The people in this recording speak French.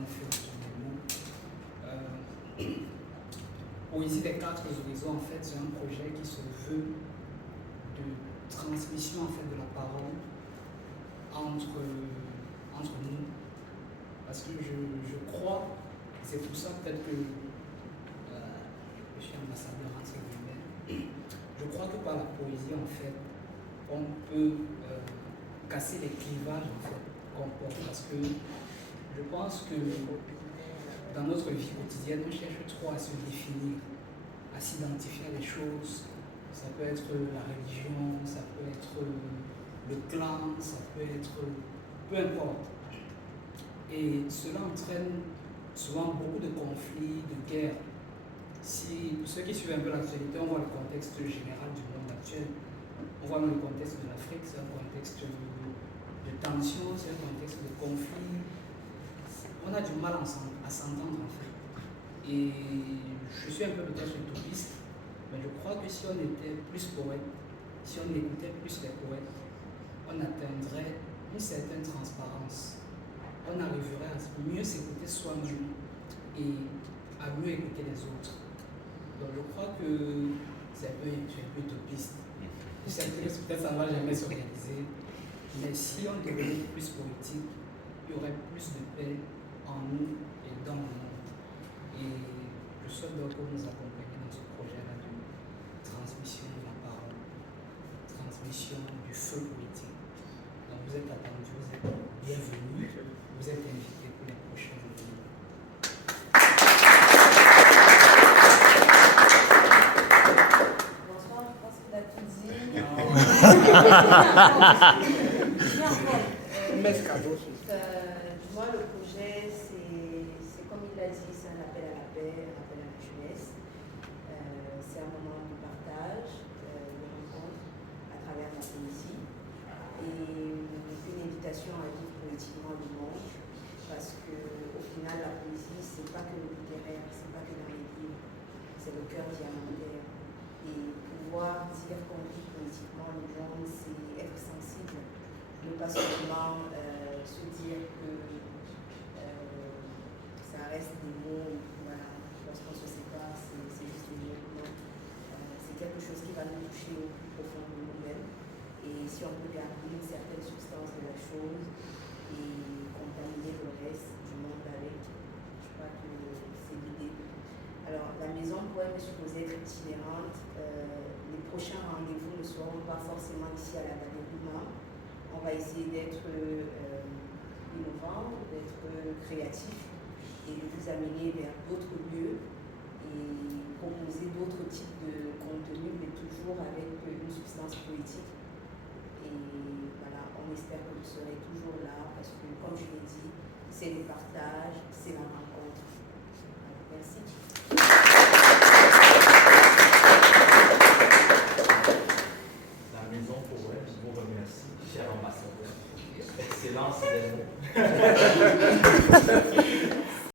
on fait autour des mots. Poésie des quatre horizons, en fait, c'est un projet qui se veut de transmission en fait, de la parole entre nous. Parce que je crois, c'est pour ça peut-être que je suis ambassadeur entre guillemets, je crois que par la poésie, en fait, on peut casser les clivages en fait, qu'on porte. Parce que je pense que dans notre vie quotidienne, on cherche trop à se définir, à s'identifier à des choses. Ça peut être la religion, ça peut être le clan, ça peut être peu importe. Et cela entraîne souvent beaucoup de conflits, de guerres. Si pour ceux qui suivent un peu l'actualité, on voit le contexte général du monde actuel. On voit même le contexte de l'Afrique, c'est un contexte de tension, c'est un contexte de conflit. On a du mal à s'entendre en fait. Et je suis un peu peut-être utopiste, mais je crois que si on était plus poète, si on écoutait plus les poètes, on atteindrait une certaine transparence. On arriverait à mieux s'écouter soi-même et à mieux écouter les autres. Donc je crois que c'est un peu utopiste. Je sais que peut-être ça ne va jamais se réaliser, mais si on devenait plus poétique, il y aurait plus de paix en nous et dans le monde. Et je souhaite donc que vous nous accompagniez dans ce projet-là de transmission de la parole, transmission du feu politique. Donc vous êtes attendus, vous êtes bienvenus, vous êtes invités pour les prochains événements. Bonsoir, je pense qu'il a tout dit. Moi, le projet, c'est comme il l'a dit, c'est un appel à la paix, un appel à la jeunesse. C'est un moment de partage, de rencontre à travers la poésie et une invitation à vivre politiquement le monde, parce qu'au final, la poésie, c'est pas que le littéraire, c'est pas que dans les livres, c'est le cœur diamantaire. Et pouvoir dire qu'on vit politiquement le monde, c'est être sensible, ne pas seulement se dire que ça reste des mots, voilà, lorsqu'on se sépare, c'est juste des mots. C'est quelque chose qui va nous toucher au plus profond de nous-mêmes. Et si on peut garder une certaine substance de la chose et contaminer le reste du monde avec, je crois que c'est l'idée. Alors, la maison poème est supposée être itinérante. Les prochains rendez-vous ne seront pas forcément ici à la Galerie Roumain. On va essayer d'être innovant, d'être créatif et de vous amener vers d'autres lieux et proposer d'autres types de contenus, mais toujours avec une substance poétique. Et voilà, on espère que vous serez toujours là parce que, comme je l'ai dit, c'est le partage, c'est la rencontre. Alors, merci.